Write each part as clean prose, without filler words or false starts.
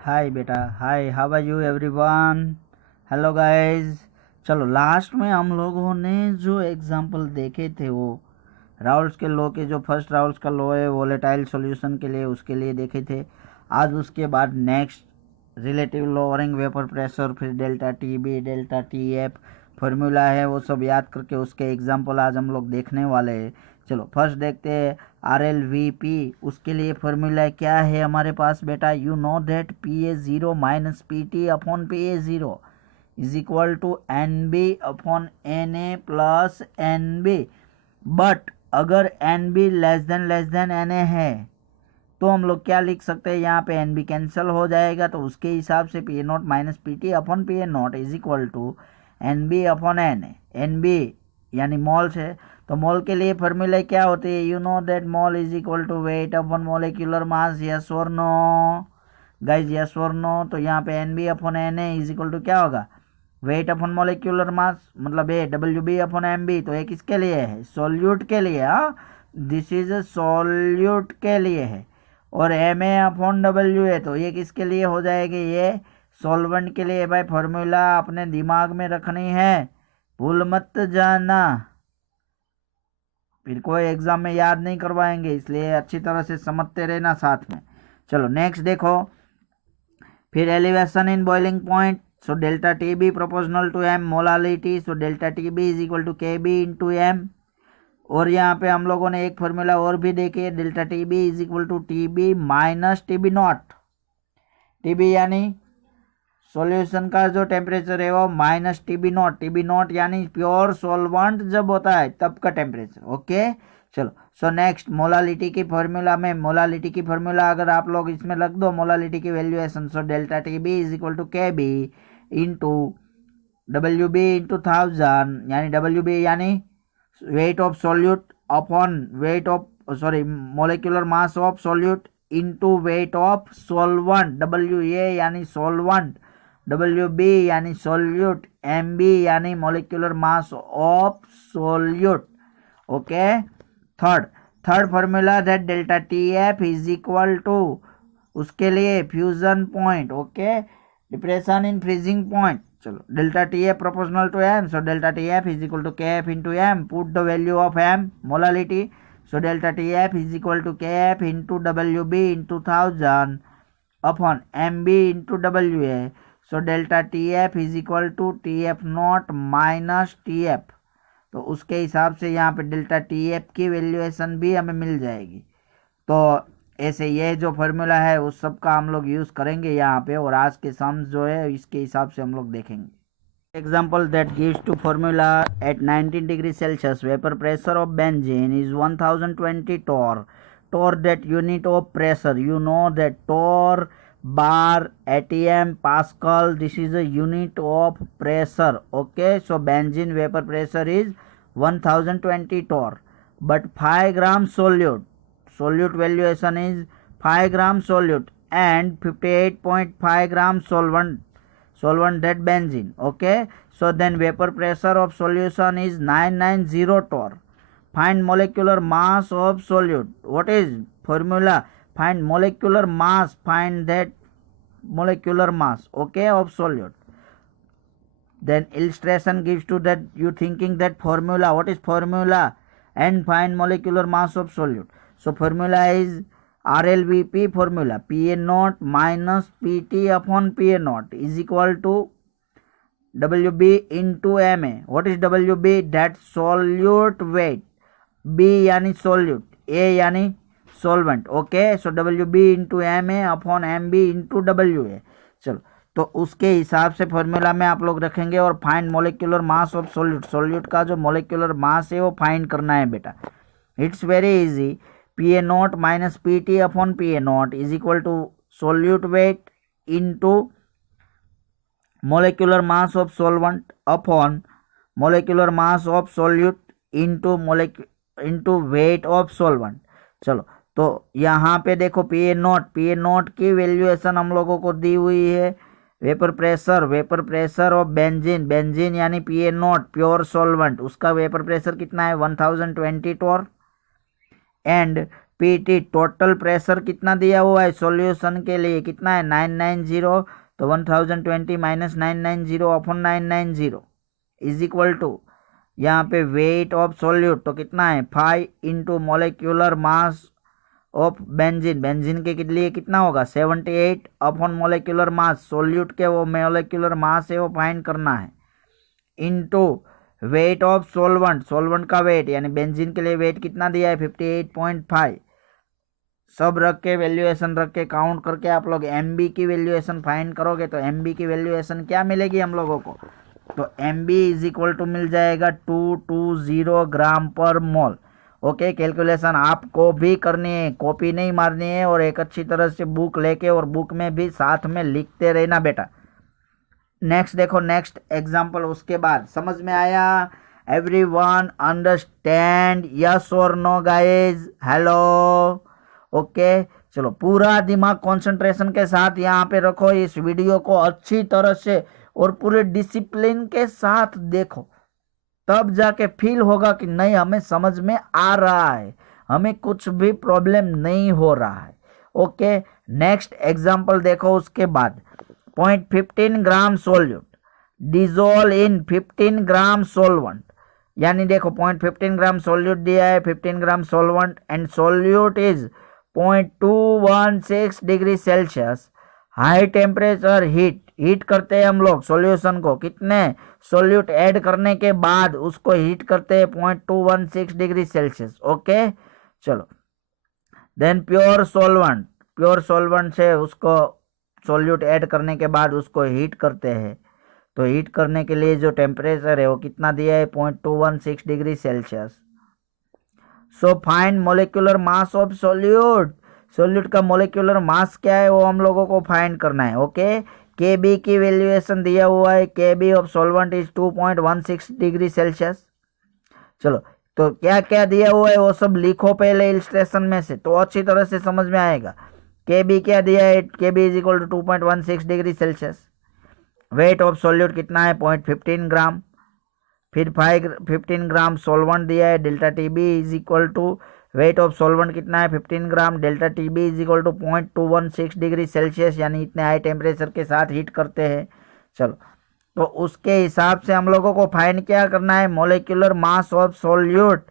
हाय बेटा, hi, how are you everyone. Hello guys. चलो, last में हम लोगों ने जो एग्जांपल देखे थे वो राउल्स के लॉ के, जो फर्स्ट राउल्स का लॉ है वोलेटाइल सॉल्यूशन के लिए, उसके लिए देखे थे। आज उसके बाद next relative lowering vapour pressure, फिर delta T B, delta T F formula है, वो सब याद करके उसके एग्जाम्पल आज हम लोग देखने वाले हैं। चलो फर्स्ट देखते हैं आर एल वी पी। उसके लिए फॉर्मूला क्या है हमारे पास बेटा? You know that P A zero minus P T upon P A zero is equal to N B upon N A plus N B. But अगर N B less than N A है तो हम लोग क्या लिख सकते हैं? यहाँ पे एन बी कैंसिल हो जाएगा, तो उसके हिसाब से P A naught minus P T upon P A naught is equal to N B upon N A. N B यानी मॉल्स है, तो मोल के लिए फॉर्मूला क्या होती है? You know that mole is equal to weight upon molecular mass. Yes और no guys? Yes और नो? तो यहाँ पे N B upon N A is equal to क्या होगा? वेट अपॉन मोलिकुलर मास, मतलब A W B upon M B. तो ये किसके लिए है? सॉल्यूट के लिए। हाँ, दिस इज सॉल्यूट के लिए है। और M A upon W A, तो ये किसके लिए हो जाएगी? ये सॉल्वेंट के लिए। भाई फॉर्मूला अपने दिमाग में रखनी है, भूल मत जाना, फिर कोई एग्जाम में याद नहीं करवाएंगे, इसलिए अच्छी तरह से समझते रहना साथ में। चलो नेक्स्ट देखो, फिर elevation in boiling point. So delta T B proportional to M molality, so delta T B is equal to K B into M. और यहाँ पे हम लोगों ने एक फॉर्मूला और भी देखे, delta T B is equal to T B minus T B naught. T B यानी सॉल्यूशन का जो टेम्परेचर है वो minus T B naught. T B naught यानी प्योर सॉल्वेंट जब होता है तब का टेम्परेचर। ओके चलो, सो नेक्स्ट मोलालिटी की फॉर्मूला में, मोलालिटी की फॉर्मूला अगर आप लोग इसमें रख दो मोलालिटी की valuation, so delta T B is equal to K B into W B into 1000, यानी डब्ल्यू बी यानी weight of solute upon weight of molecular mass of solute into weight of solvent, W A यानी solvent, W B यानी solute, M B यानी molecular mass of solute. Okay, third formula that delta T F is equal to, उसके लिए fusion point. Okay, depression in freezing point. चलो delta T F proportional to M, so delta T F is equal to K F into M. Put the value of M molality, so delta T F is equal to K F into W B into 1000 upon M B into W A. So delta T F is equal to T F not minus T F. तो उसके हिसाब से यहाँ पे delta T F की valuation भी हमें मिल जाएगी। तो ऐसे ये जो फॉर्मूला है उस सब का हम लोग यूज़ करेंगे यहाँ पे, और आज के सम्स जो है इसके हिसाब से हम लोग देखेंगे। Example that gives to formula at 19 degree Celsius vapour pressure of benzene is 1020 torr. Torr that unit of pressure, you know that torr bar atm pascal, this is a unit of pressure. Okay, so benzene vapor pressure is 1020 torr, but 5 gram solute valuation is 5 gram solute and 58.5 gram solvent that benzene. Okay, so then vapor pressure of solution is 990 torr. Find molecular mass of solute. What is formula? Find molecular mass, find that molecular mass, okay, of solute. Then illustration gives to that, you thinking that formula, what is formula? And find molecular mass of solute. So formula is RLVP formula, PA naught minus PT upon PA naught is equal to WB into MA. What is WB? That solute weight, B यानी solute, A यानी solvent. Okay, so W B into M A upon M B into W A. चलो, तो उसके हिसाब से formula में आप लोग रखेंगे। और find molecular mass of solute, solute का जो मोलिकुलर मास है वो फाइंड करना है बेटा। It's very easy, P A naught minus P T upon P A naught is equal to solute weight into molecular mass of solvent upon molecular mass of solute into weight of solvent. चलो, तो यहाँ पे देखो P A naught की valuation हम लोगों को दी हुई है। वेपर प्रेशर ऑफ बेंजीन यानी P A naught pure solvent, उसका वेपर प्रेशर कितना है? 1020 torr। And PT total pressure कितना दिया हुआ है सॉल्यूशन के लिए, कितना है 990, तो 1020 minus 990 upon 990 is equal to यहाँ पे वेट ऑफ सॉल्यूट तो कितना है 5 into molecular mass of benzene, benzene के लिए कितना होगा 78 अपॉन मोलिकुलर मास, सोल्यूट के वो मोलिकुलर मास है वो फाइंड करना है, into wait of solvent, solvent का वेट यानी बेंजीन के लिए वेट कितना दिया है 58.5, सब रख के वैल्यूएशन रख के काउंट करके आप लोग एमबी की वैल्यूएशन फाइंड करोगे तो एमबी की वैल्यूएशन क्या मिलेगी हम लोगों को, तो एमबी इज इक्वल टू मिल जाएगा 220 ग्राम पर मोल। ओके, कैलकुलेशन आपको भी करनी है, कॉपी नहीं मारनी है और एक अच्छी तरह से बुक लेके और बुक में भी साथ में लिखते रहना बेटा। नेक्स्ट देखो, नेक्स्ट एग्जांपल उसके बाद समझ में आया, एवरीवन अंडरस्टैंड, यस और नो गाइज, हेलो, ओके। चलो पूरा दिमाग कंसंट्रेशन के साथ यहाँ पे रखो, इस वीडियो को अच्छी तरह से और पूरे डिसिप्लिन के साथ देखो, तब जाके फील होगा कि नहीं हमें समझ में आ रहा है, हमें कुछ भी प्रॉब्लम नहीं हो रहा है। ओके, नेक्स्ट एग्जांपल देखो उसके बाद, 0.15 gram solute dissolve in 15 gram solvent, यानी देखो 0.15 ग्राम सोल्यूट दिया है, 15 gram solvent and solute is 0.216 degree Celsius, high temperature heat करते हैं हम लोग सॉल्यूशन को, कितने सोल्यूट ऐड करने के बाद उसको हीट करते हैं 0.216 डिग्री सेल्सियस। ओके, चलो देन प्योर सॉल्वेंट से उसको सोल्यूट ऐड करने के बाद उसको हीट करते हैं, तो हीट करने के लिए जो टेम्परेचर है वो कितना दिया है 0.216 degree Celsius. So find molecular mass of solute, solute का मोलिकुलर मास क्या है वो हम लोगों को फाइंड करना है। ओके, केबी की वैल्यूएशन दिया हुआ है, KB of solvent is 2.16 degree Celsius. चलो तो क्या क्या दिया हुआ है वो सब लिखो पहले इलस्ट्रेशन में से, तो अच्छी तरह से समझ में आएगा। केबी क्या दिया है, KB is equal to 2.16 degree Celsius, weight of solute कितना है 0.15 ग्राम, फिर 15 ग्राम सोलवेंट दिया है, delta T B is equal to weight of solvent कितना है 15 gram, delta T B is equal to 0.216 degree Celsius, यानी इतने हाई टेम्परेचर के साथ हीट करते हैं। चलो तो उसके हिसाब से हम लोगों को फाइंड क्या करना है, मोलिकुलर मास ऑफ सोल्यूट,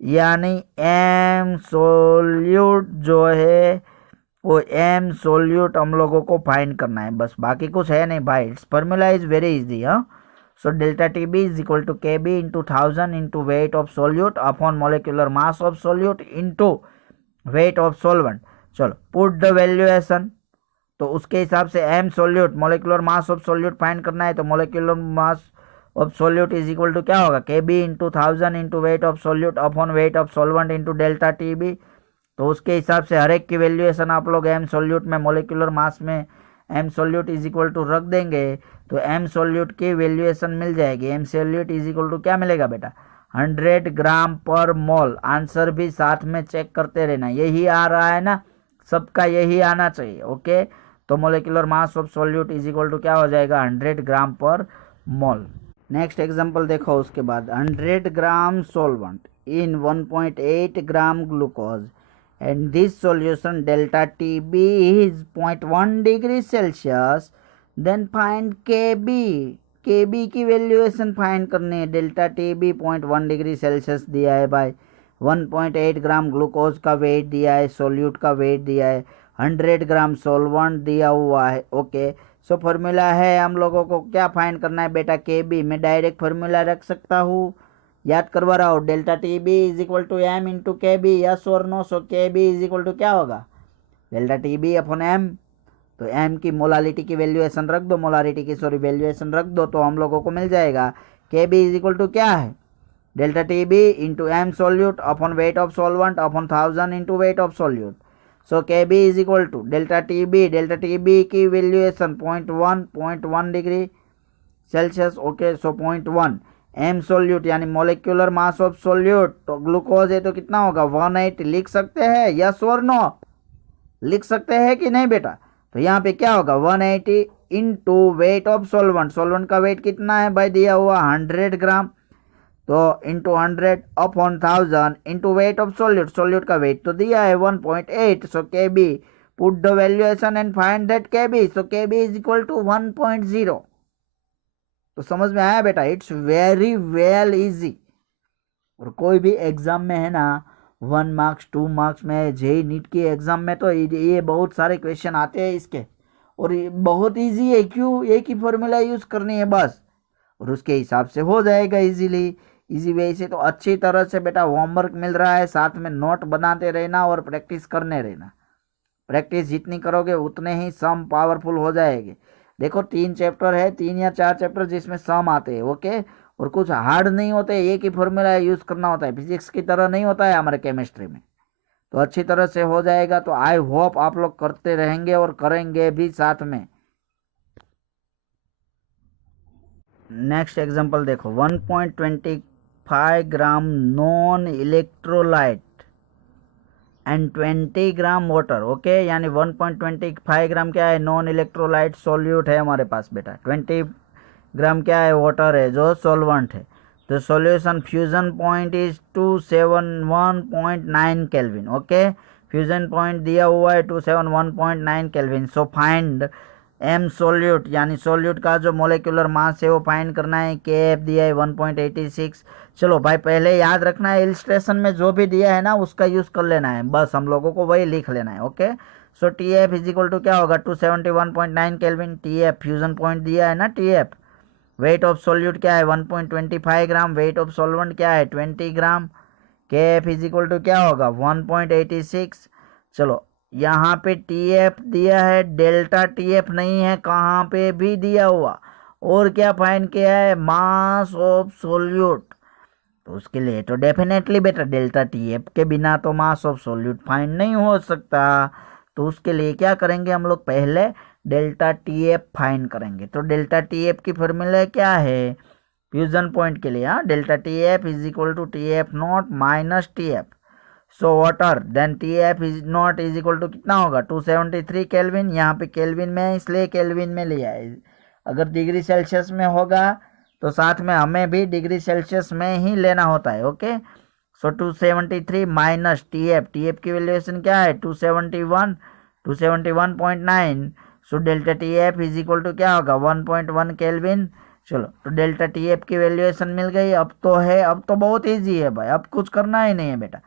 यानी एम सोल्यूट जो है वो एम सोल्यूट हम लोगों को फाइंड करना है, बस बाकी कुछ है नहीं भाई, it's formula is very easy. हाँ, so delta TB is equal to KB into 1000 into weight of solute upon molecular mass of solute into weight of solvent। चलो put the valuation, तो उसके हिसाब से m solute molecular mass of solute find करना है, तो molecular mass of solute is equal to क्या होगा KB into 1000 into weight of solute upon weight of solvent into delta TB। तो उसके हिसाब से हर एक की वैल्यूएशन आप लोग m solute में मोलिकुलर मास में m solute is equal to रख देंगे, तो m सोल्यूट की वैल्यूएशन मिल जाएगी, m solute is equal to क्या मिलेगा बेटा 100 ग्राम पर मोल। आंसर भी साथ में चेक करते रहना, यही आ रहा है ना, सबका यही आना चाहिए। ओके, तो molecular mass of solute is equal to क्या हो जाएगा 100 ग्राम पर मोल। नेक्स्ट एग्जांपल देखो उसके बाद, 100 gram solvent in 1.8 gram glucose and this solution delta TB is 0.1 degree Celsius, then find KB, KB की वैल्यूएशन फाइंड करनी है, डेल्टा TB 0.1 डिग्री सेल्सियस दिया है भाई, 1.8 ग्राम ग्लूकोज का वेट दिया है, सोल्यूट का वेट दिया है, 100 ग्राम सोलवेंट दिया हुआ है। ओके, सो फॉर्मूला है हम लोगों को क्या फाइंड करना है बेटा KB, मैं डायरेक्ट फॉर्मूला रख सकता हूँ, याद करवा रहा हूँ, delta TB is equal to M into KB, yes और no. So KB is equal to क्या होगा डेल्टा TB अपॉन एम, तो एम की मोलालिटी की वैल्यूएशन रख दो, मोलारिटी की वैल्यूएशन रख दो, तो हम लोगों को मिल जाएगा KB इज इक्वल टू क्या है delta TB into M solute upon weight of solvent upon 1000 into weight of solute. So KB is equal to delta TB की valuation 0.1 degree Celsius. Okay, so 0.1 M solute यानी molecular mass of solute, तो glucose है तो कितना होगा 180, लिख सकते हैं यस और नो, लिख सकते हैं कि नहीं बेटा, तो यहाँ पे क्या होगा 180 into weight of solvent, solvent का वेट कितना है भाई दिया हुआ 100 ग्राम, तो into 100 upon 1000 into weight of solute, solute का वेट तो दिया है 1.8, सो के B put the valuation and find that के बी, सो के बी इज इक्वल टू 1.0। तो समझ में आया बेटा, इट्स वेरी वेल इजी। और कोई भी एग्जाम में है ना 1 मार्क्स 2 मार्क्स में, जेई नीट की एग्जाम में तो ये बहुत सारे क्वेश्चन आते हैं इसके, और ये बहुत इजी है। क्यों? एक ही फॉर्मूला यूज करनी है बस, और उसके हिसाब से हो जाएगा इजीली, इजी वे से। तो अच्छी तरह से बेटा होमवर्क मिल रहा है, साथ में नोट बनाते रहना और प्रैक्टिस करने रहना। प्रैक्टिस जितनी करोगे उतने ही सम पावरफुल हो जाएंगे। देखो 3 चैप्टर है, 3 या 4 चैप्टर जिसमें सम आते हैं, ओके, और कुछ हार्ड नहीं होते, एक ही फॉर्मूला यूज करना होता है, फिजिक्स की तरह नहीं होता है हमारे केमिस्ट्री में। तो अच्छी तरह से हो जाएगा। तो आई होप आप लोग करते रहेंगे और करेंगे भी साथ में। नेक्स्ट एग्जांपल देखो, 1.25 gram non electrolyte and 20 gram water, okay, यानी 1.25 ग्राम क्या है? नॉन इलेक्ट्रोलाइट सॉल्यूट है हमारे पास बेटा, 20 ग्राम क्या है? वाटर है जो सॉल्वेंट है। तो solution fusion point is 271.9 Kelvin, okay, fusion point दिया हुआ है 271.9 Kelvin. So find M solute, यानी सोल्यूट का जो मोलिकुलर मास है वो फाइंड करना है। के एफ दिया है 1.86। चलो भाई पहले याद रखना है, इलस्ट्रेशन में जो भी दिया है ना उसका यूज कर लेना है, बस हम लोगों को वही लिख लेना है, okay. So T F is equal to क्या होगा? 271.9 Kelvin. T F fusion point दिया है ना, T F. Weight of solute क्या है? 1.25 ग्राम। वेट ऑफ सॉल्वेंट क्या है? 20 ग्राम। के एफ इज इक्वल टू क्या होगा? 1.86। चलो यहाँ पे टी एफ दिया है, डेल्टा टी एफ नहीं है कहाँ पे भी दिया हुआ। और क्या फाइंड किया है? मास ऑफ सोल्यूट। तो उसके लिए तो डेफिनेटली बेटा डेल्टा टी एफ के बिना तो मास ऑफ सोल्यूट फाइंड नहीं हो सकता। तो उसके लिए क्या करेंगे हम लोग? पहले डेल्टा टी एफ फाइंड करेंगे। तो डेल्टा टी एफ की फॉर्मूला क्या है फ्यूजन पॉइंट के लिए? हाँ, delta T F is equal to T F not minus T F. So water then T F is naught is equal to कितना होगा? 273 केल्विन। यहाँ पे केल्विन में इसलिए केल्विन में लिया है, अगर डिग्री सेल्सियस में होगा तो साथ में हमें भी डिग्री सेल्सियस में ही लेना होता है, okay. So 273 minus T F, T F की वैल्यूएशन क्या है? 271.9। So delta T F is equal to क्या होगा? 1.1 केल्विन। चलो तो डेल्टा टी एफ की वैल्यूएशन मिल गई। अब तो है, अब तो बहुत ईजी है भाई, अब कुछ करना ही नहीं है बेटा।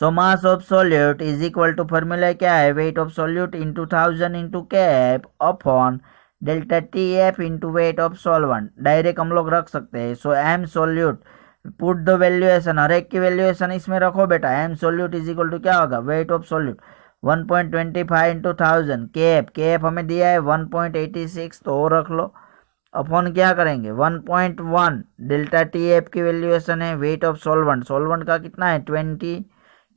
So mass of solute is equal to formula क्या है? Weight of solute into 1000 into cap upon delta T F into weight of solvent. Direct हम लोग रख सकते हैं। So M solute, put the valuation, हर एक की वैल्यूएशन इसमें रखो बेटा। M solute is equal to क्या होगा? Weight of solute 1.25 into 1000। K F हमें दिया है 1.86, तो वो रख लो। अपॉन क्या करेंगे? 1.1 डेल्टा टी एफ की वैल्यूएशन है। वेट ऑफ सॉल्वेंट, सॉल्वेंट का कितना है? 20।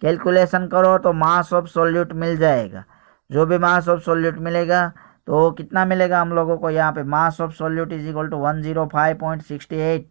कैलकुलेशन करो तो मास ऑफ सोल्यूट मिल जाएगा। जो भी मास ऑफ सोल्यूट मिलेगा तो कितना मिलेगा हम लोगों को? यहाँ पे mass of solute is equal to 105.68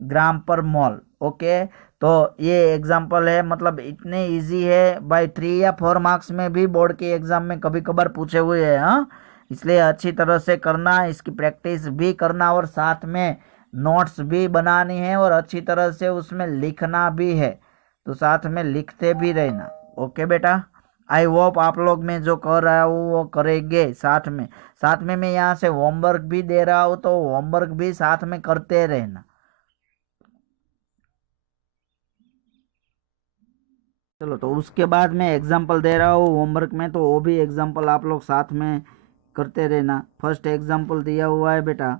gram per mole, okay. तो ये एग्जांपल है, मतलब इतने इजी है भाई, 3 या 4 मार्क्स में भी बोर्ड के एग्जाम में कभी कभार पूछे हुए हैं, हाँ। इसलिए अच्छी तरह से करना, इसकी प्रैक्टिस भी करना और साथ में नोट्स भी बनानी है और अच्छी तरह से उसमें लिखना भी है, तो साथ में लिखते भी रहना, ओके बेटा। आई होप आप लोग मैं जो कर रहा हूँ वो करेंगे साथ में। साथ में मैं यहाँ से होमवर्क भी दे रहा हूँ, तो होमवर्क भी साथ में करते रहना। चलो तो उसके बाद मैं एग्जांपल दे रहा हूँ होमवर्क में, तो वो भी एग्जांपल आप लोग साथ में करते रहना। फर्स्ट एग्जांपल दिया हुआ है बेटा,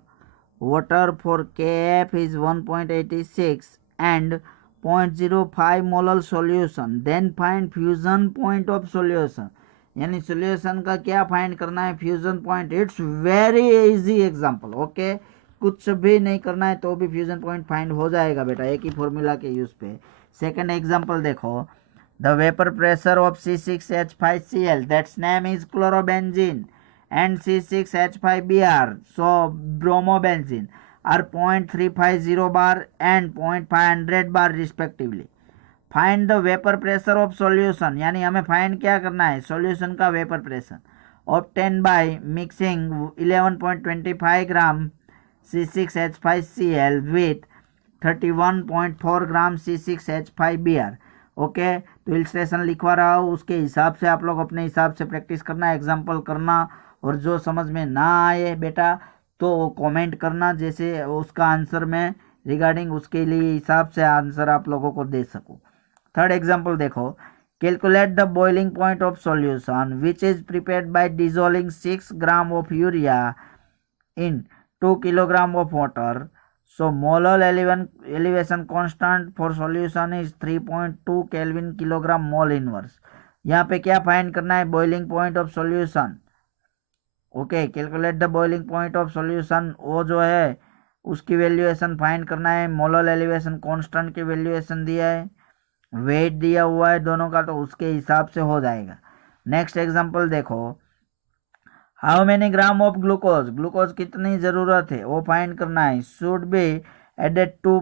water for K F is 1.86 and 0.05 molar solution, then find fusion point of solution. यानी सॉल्यूशन का क्या फाइंड करना है? Fusion point. It's very easy example, okay. कुछ भी नहीं करना है तो भी फ्यूजन पॉइंट फाइंड हो जाएगा बेटा, एक ही फॉर्मूला के यूज पे। सेकंड एग्जांपल देखो, the vapour pressure of C6H5Cl, that's name is chlorobenzene, and C6H5Br, so bromobenzene, are 0.350 bar and 0.500 bar respectively. Find the vapour pressure of solution, यानी हमें find क्या करना है? सॉल्यूशन का vapour pressure. Obtain by mixing 11.25 gram C6H5Cl with 31.4 gram C6H5Br। Okay, तो illustration लिखवा रहा हूँ, उसके हिसाब से आप लोग अपने हिसाब से प्रैक्टिस करना, एग्जाम्पल करना, और जो समझ में ना आए बेटा तो वो कमेंट करना, जैसे उसका आंसर मैं रिगार्डिंग उसके लिए हिसाब से आंसर आप लोगों को दे सकूँ। थर्ड एग्जाम्पल देखो, calculate the boiling point of solution which is prepared by dissolving 6 gram of urea in 2 kilogram of water. So molar elevation constant for solution is 3.2 Kelvin kilogram mole inverse। यहाँ पे क्या find करना है, boiling point of solution. Okay, calculate the boiling point of solution, वो जो है उसकी valuation find करना है। मोलर एलिवेशन कांस्टेंट की वैल्यूएशन दिया है, वेट दिया हुआ है दोनों का, तो उसके हिसाब से हो जाएगा। नेक्स्ट एग्जांपल देखो, how many gram of glucose, glucose कितनी जरूरत है वो फाइंड करना है। Should be added to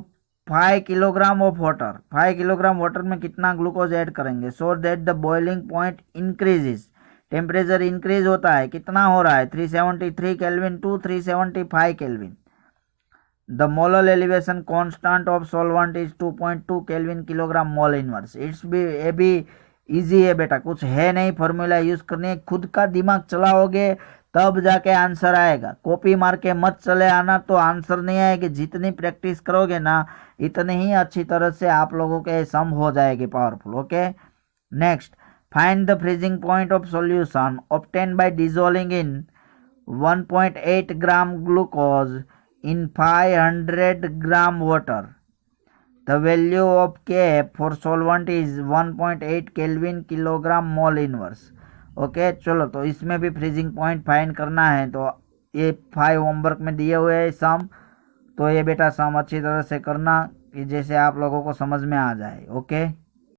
5 kilogram of water, 5 kilogram water में कितना ग्लूकोज ऐड करेंगे, so that the boiling point increases, temperature increase होता है, कितना हो रहा है 373 Kelvin to 375 Kelvin. The molar elevation constant of solvent is 2.2 Kelvin kilogram mole inverse. It's भी, ये भी इजी है बेटा, कुछ है नहीं, फॉर्मूला यूज करने है, खुद का दिमाग चलाओगे तब जाके आंसर आएगा। कॉपी मार के मत चले आना तो आंसर नहीं आएगी। जितनी प्रैक्टिस करोगे ना इतनी ही अच्छी तरह से आप लोगों के सम हो जाएगी powerful. Okay, next, find the freezing point of solution obtain bye dissolving in 1.8 gram glucose in 500 gram water. The value of K for solvent is 1.8 Kelvin kilogram mole inverse। Okay, चलो तो इसमें भी फ्रीजिंग पॉइंट फाइंड करना है, तो ये 5 homework में दिए हुए हैं सम, तो ये बेटा सम अच्छी तरह से करना कि जैसे आप लोगों को समझ में आ जाए। ओके।